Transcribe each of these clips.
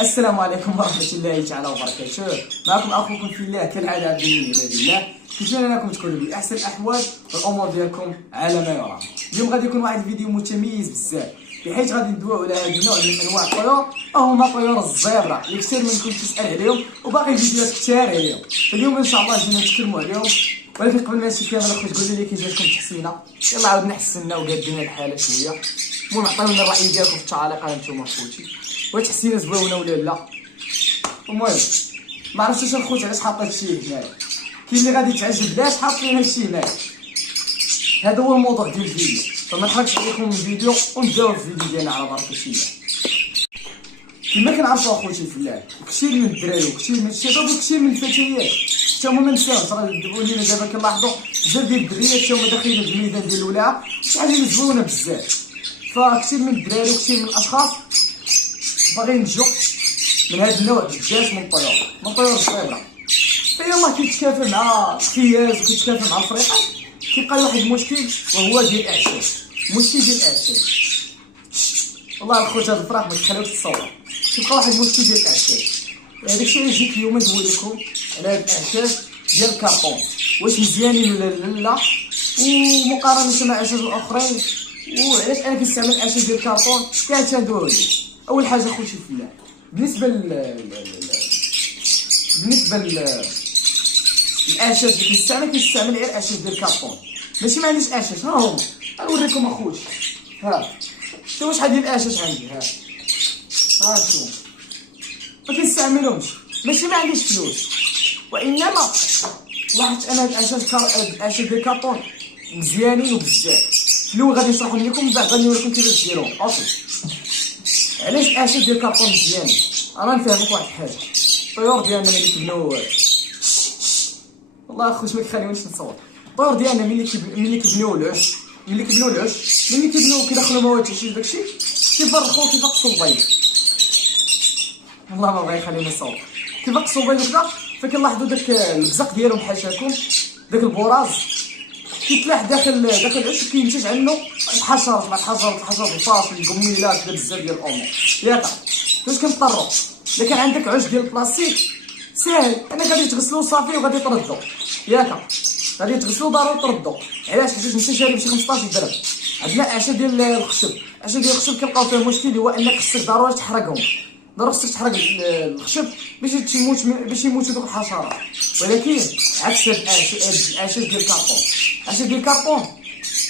السلام عليكم ورحمة الله تعالى وبركاته. معكم أخوكم في الله كالعادة عبد المنعم عباد الله. كنتمنى انكم تكونوا بأحسن الأحوال والأمور ديالكم على ما يرام. اليوم غادي يكون واحد الفيديو متميز بزاف، بحيث غادي ندويو على هذا النوع من أنواع الطيور، هما طيور الزبرة اللي كثير منكم تسأل عليهم وباقي فيديوهات كثير عليهم. اليوم إن شاء الله جينا نتكلموا عليهم، ولكن قبل ما نمشي كامل اخويا قولوا لي كي جاتكم التحسينه. يلا عاود نحسنا وقادين الحاله شويه. المهم عطيونا الراي ديالكم في التعاليق انتم اخوتي، واش تحسينه زوينه ولا لا. المهم ما عرفتش واش الخوت علاش حاط هادشي هنايا، كاين اللي غادي يتعجب علاش حاطين هادشي هنايا. هذا هو الموضوع ديال الفيديو، فما نحرقش عليكم الفيديو ونبداو في الفيديو ديالنا على بركه الله. كما كنعرفوا اخوتي في الله، كثير من الدراري وكثير من الشباب وكثير من الفتيات حتى هما ما نساوش، راه ولينا دابا كنلاحظوا بزاف ديال الدريات حتى هما داخلين في الميدان ديال الولاعه شي حاجه مزوونه بزاف. فكثير من الدراري وكثير من الاشخاص باغيين ينتجوا من هذا النوع بالذات من الطيور الصغيره. فيلا كيتكافى مع الكياز وكيتكافى مع الفريقات، كيبقى واحد المشكل وهو ديال الاعشاب. المشكل ديال الاعشاب والله الخوت هاد الفراق ما تخليوش تصور، كيبقى واحد المشكل ديال الاعشاب. هذاك الشيء اللي جيت اليوم ندوي لكم على هاد الاعشاب ديال الكرتون، واش مزيانين ولا لا، ومقارنه مع الاعشاب الاخرين، وعلاش انا كنستعمل الاعشاب ديال الكرتون. كاع تندوي لي. اول حاجه خوتي في الله، بالنسبه الاعشاب اللي كنستعمل غير الاعشاب ديال الكرتون، ماشي ما عنديش اعشاب. ها هما غنوريكم اخوتي، ها شوفوا شحال ديال الاعشاب عندي. ها شوفوا ما كنستعملهمش، ماشي ما عنديش فلوس، وانما لاحظت انا هاد الاعشاب ديال الكرتون مزيانين وبزاف. الاول غادي نشرحهم لكم، من بعد غادي نوريكم كيفاش ديروهم. اوكي، علاش الاعشاب ديال الكرتون مزيانين؟ انا نفهمك واحد الحاجه. الطيور ديالنا ملي كيبناو والله اخويا ما كيخليونيش نصور. الطيور ديالنا ملي كيبناو العش، ملي كيبناو كيدخلوا مواد التعشيش داكشي، كيفرخوا كيفقسوا البيض. والله ما بغا يخليني نصور. كيفقسوا البيض وكذا، فكنلاحظوا داك البزق ديالهم بحال هكاكم، داك البراز كيتلاح داخل العش، كينتج عنه الحشرات مع الحشرات الفاصل القميلات، بزاف ديال الامور. ياك فاش كنضطروا الا كان عندك عش ديال البلاستيك ساهل، انا غادي تغسلو صافي وغادي تردو. ياك غادي تغسلو ضروري تردو. علاش؟ حيت انت شاري بشي 15 درهم. عندنا اعشاب ديال الخشب، اعشاب ديال الخشب كنلقاو فيها مشكل، هو انك خصك ضروري تحرقهم، ضروري خصك تحرق الخشب باش يموتوا دوك الحشرات. ولكن عكس هاد الاعشاب ديال الكرتون، الاعشاب ديال الكرتون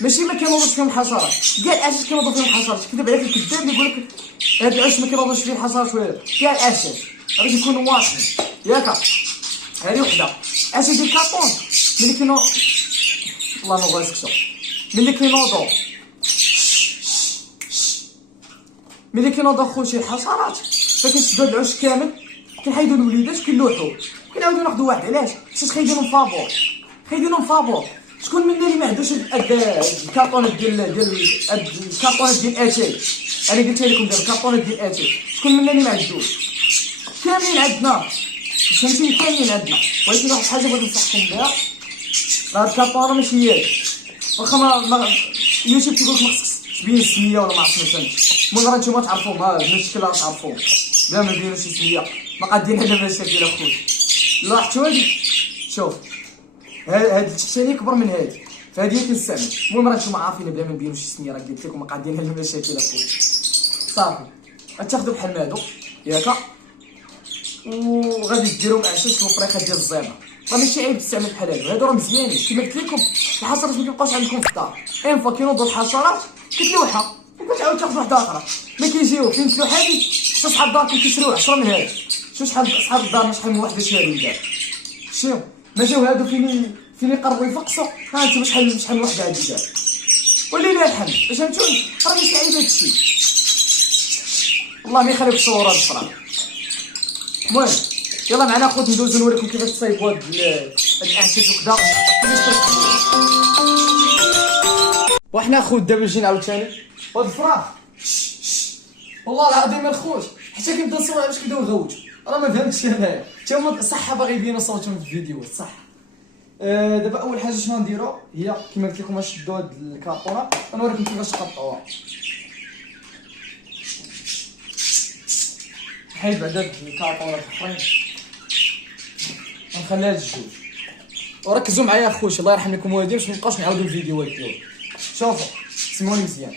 ماشي ما كينوضوش فيهم الحشرات، كاع الاعشاب كينوضوا فيهم الحشرات. كذب عليك الكذاب اللي يقول لك هاد العش ما كينوضوش فيه الحشرات والو. كاع الاعشاب باش يكونوا واضحين. ياك هذه وحده. الاعشاب ديال الكرتون ملي كينوض والله ما بغيتش نكتب، ملي كينوضوا خوتي الحشرات، فكنشدو هاد العش كامل، كنحيدو الوليدات كنلوحوه، كنعاودو ناخدو واحد. علاش؟ حيت خايدينهم فابور. شكون منا اللي ما عندوش الكرتونات ديال الكرتونات ديال اتاي؟ انا قلتها لكم دابا الكرتونات ديال اتاي، شكون منا اللي ما عندوش؟ كاملين عندنا، فهمتيني، كاملين عندنا. ولكن واحد الحاجه بغيت نصحكم بها، هاد الكرتونه ماشي هي واخا ما يوسف كيقول لك ما خصكش تبين السميه ولا ما عرفتش، ما فهمتش. المهم راه نتوما تعرفوهم، ها المشكل راه تعرفوهم بلا ما نبينوش السميه، ما قادين على مشاكل اخويا. لاحظتوا هادي؟ شوف هاد التحتاني كبر من هادي، فهادي كنستعمل. المهم راه نتوما عارفين بلا ما نبينوش السميه، راه قلت لكم ما قادين على مشاكل اخويا. صافي غتاخدو بحال ما هادو ياك، وغادي ديرهم اعشاب في الفريخه ديال الزيبه. راه ماشي عيب تستعمل بحال هادو راه مزيانين. كيما قلت لكم الحشرات ما كيبقاوش عندكم في الدار، اين فوا كينوضوا الحشرات كتلوحها وكتعاود تاخذ واحده اخرى. ما كيجيو فين تلوح هادي حتى صحاب الدار كيشريو 10 من هادي. شوف شحال صحاب الدار شحال من وحده شاريين دابا. شوف ما جاو هادو فين يقربوا يفقسوا، ها انتم شحال من وحده عندي دابا. ولله الحمد. فهمتوني؟ راه ماشي عيب هادشي، والله ما يخليك تصوروا هاد الفرق. المهم يلا معنا خوت ندوزو نوريكم كيفاش تصايبوا هاد الاعشاب وكذا. وحنا خوت دابا جينا عاوتاني هاد الفراخ، والله العظيم الخوت حتى كنبدا نصور باش كيبداو يغوتوا. راه ما فهمتش انايا، حتى هما صح باغي يبينوا صوتهم في الفيديوهات صح. دابا اول حاجه شنو نديرو هي كيما قلت لكم نشدو هاد الكرتونه ونوريكم كيفاش تقطعوها. نحيد بعدا الكارطونات الاخرين ونخليها للجوج. وركزوا معايا اخوتي الله يرحم لكم والديكم باش منبقاوش نعاودو الفيديوهات ديالو. شوفوا سمعوني مزيان.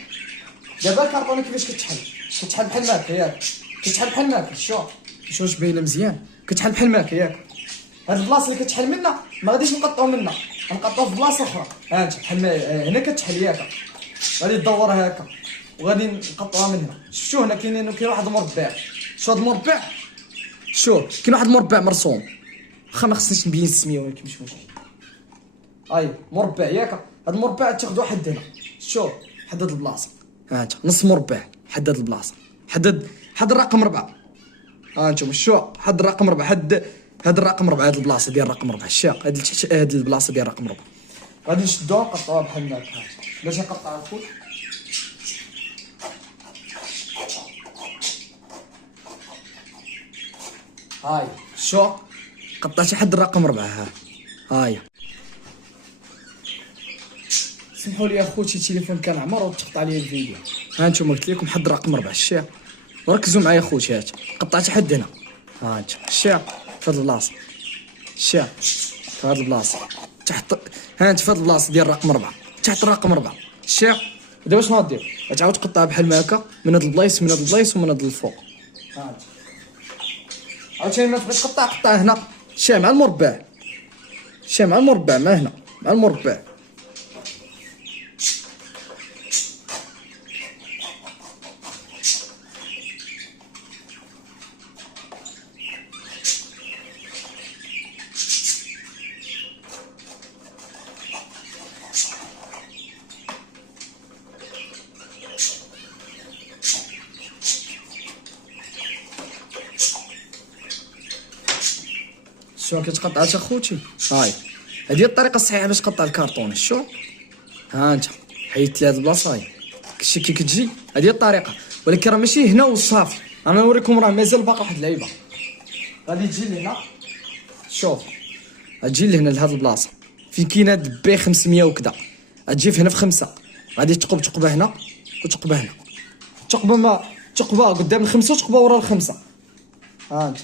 دابا الكارطونه كيفاش كتحل بحال الماكله ياك، كتحل بحال الماكله. شوف واش باينه مزيان، كتحل بحال الماكله ياك. هاد البلاصه اللي كتحل منها ما غاديش نقطعو منها، غنقطعو في بلاصه اخرى. ها انت بحال هنا كتحل ياك، غادي تدور هكا وغادي نقطعوها من هنا. شفتوا هنا كاين واحد المربع، شوف هاد المربع، شوف كاين واحد المربع مرسوم، واخا ما خصنيش نبين السميه ولكن ماشي مشكل. مربع ياك، هاد المربع تاخذ واحد هنا، شوف حدد البلاصه. ها انت نص مربع حدد البلاصه، حدد الرقم 4. ها انتم شوف حد الرقم 4، هاد الرقم 4، هاد البلاصه ديال الرقم 4. الشاق هاد البلاصه ديال الرقم 4 غادي نشدوها نقطعوها بحال هكا. باش نقطعها الفوت شوف قطعت حد الرقم 4. هاي سمحوا لي اخوتي التليفون كان عمر وتقطع لي الفيديو. ها انتم قلت لكم حد الرقم 4 الشاق، وركزوا معايا اخوتي. هات قطعت حد هنا، ها انت الشاق في هاد البلاصه، الشاق في هاد البلاصه تحت. ها انت في هاد البلاصه ديال الرقم 4 تحت الرقم 4 الشاق. دابا شنو غدير؟ غتعاود تقطعها بحال ما هكا من هاد البلايص ومن هاد الفوق. ها انت عاوتاني ما تبغيش قطع هنا شا مع المربع، ما هنا مع المربع. شوف كتقطعات اخوتي. هاي هذه الطريقه الصحيحه باش تقطع الكرتونه. شوف ها انت حيدت لي هاد البلاصه، هاي شتي كي كتجي هذه الطريقه، ولكن راه ماشي هنا وصافي. انا نوريكم راه مازال باقي واحد اللعيبه. غادي تجي لهنا، شوف غتجي لهنا لهاد البلاصه فين كاينه دبي 500 وكذا، غتجي هنا في 5. غادي تقبه هنا وتقبه هنا، تقبه قدام ال5 وتقبه ورا ال5. ها انت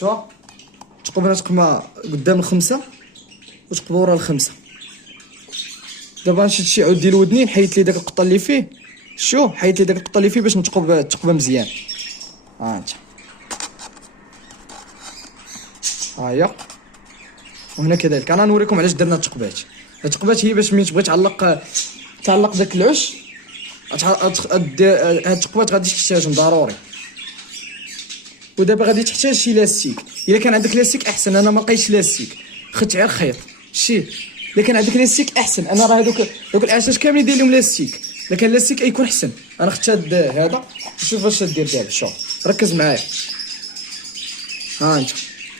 شوف تقبه قدام ال5 وتقبه ورا ال5. دابا نشد شي عود ديال الودنين، حيت لي داك القطه اللي فيه. شوف حيت لي داك القطه اللي فيه باش نتقبه مزيان. ها انت هاهي، وهنا كذلك. انا نوريكم علاش درنا التقبات. التقبات هي باش ملي تبغي تعلق داك العش، هاد التقبات غادي تحتاجهم ضروري. ودابا غادي تحتاج شي لاستيك، الا كان عندك لاستيك احسن. انا ما لقيتش لاستيك، خدت غير خيط. شي الا كان عندك لاستيك احسن. انا راه هذوك الاعشاش كاملين داير لهم لاستيك، الا كان لاستيك يكون احسن. انا خدت هذا. شوف واش دير دابا. شوف ركز معايا. ها انت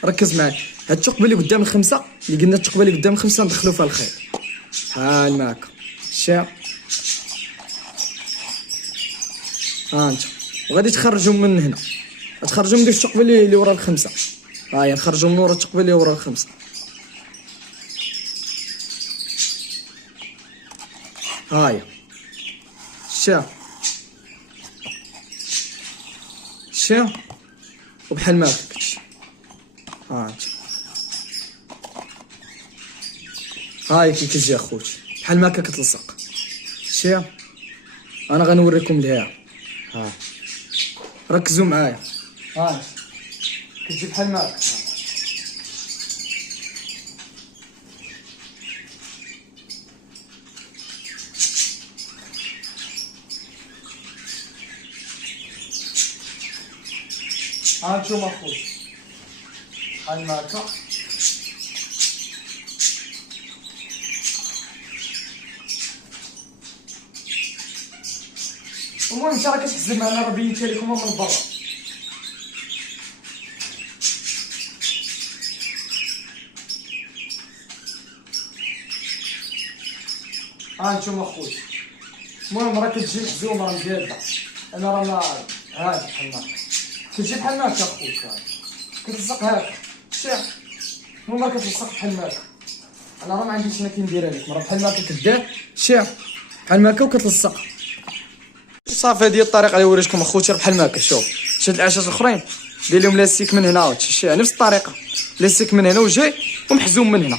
ركز معايا. هاد الثقبه اللي قدام ال5 اللي قلنا، الثقبه اللي قدام ال5 ندخلوا فيها الخيط بحال ما هكا. شا ها انت وغادي تخرجهم من هنا، غتخرجوا من ديك الثقبه اللي ورا ال5. هاهي نخرجوا من ورا الثقبه اللي ورا ال5. هاهي شا وبحال ما هكا كتجي. ها انت هاي كي كتجي اخوتي بحال ما هكا كتلصق. شا انا غنوريكم ليها. ها ركزوا معايا. ها كتجي بحال ما هكا. ها نتوما اخوتي بحال ما هكا. المهم انت راه كتحزم معنا، راه بينت لكم من برا. ها نتوما اخوتي المهم راه كتجي محزومه راه مجاده. انا راه ما هادي بحال ما كتجي بحال ما هكا اخوتي. كتلصق هكا. شتي المهم كتلصق بحال ما هكا. انا راه ما عنديش انا كنديرها لك راه بحال ما هكا كدير شي بحال ما هكا وكتلصق صافي. هذه هي الطريقه اللي وريتكم اخوتي بحال ما هكا. شوف شاد العشاش الاخرين دير لهم لاستيك من هنا وتشي نفس الطريقه، لاستيك من هنا وجاي ومحزوم من هنا.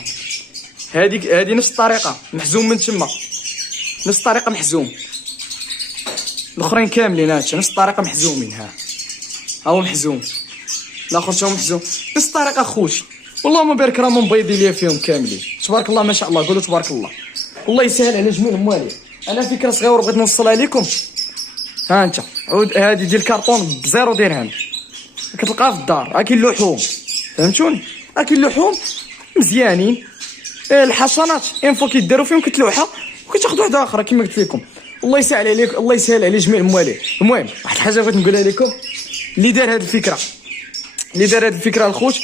هذه نفس الطريقه محزوم من تما، نفس الطريقه محزوم. الاخرين كاملين هادشي نفس الطريقه محزومين. ها هو محزوم، الاخر تا هو محزوم نفس الطريقه اخوتي. والله بارك راهم مبيضين ليا فيهم كاملين تبارك الله ما شاء الله. قولوا تبارك الله. والله يسهل على جميع الموالين. انا فكره صغيره بغيت نوصلها لكم. ها انت عود هذه ديال الكرتون بزيرو درهم كتلقاها في الدار. راه كاين لحوم فهمتوني، راه كاين لحوم مزيانين. الحشرات انفو كيديروا فيهم كتلوحه وكتاخذ واحده اخرى كما قلت لكم. الله يسهل عليك، الله يسهل على جميع الموالين. المهم واحد الحاجه بغيت نقولها لكم، اللي دار هذه الفكره الخوت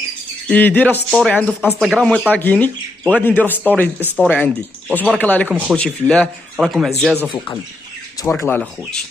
يديرها في ستوري عنده في انستغرام ويطاغيني وغادي نديرو في ستوري عندي. وتبارك الله عليكم خوتي في الله، راكم عزاز وفي القلب. تبارك الله على خوتي.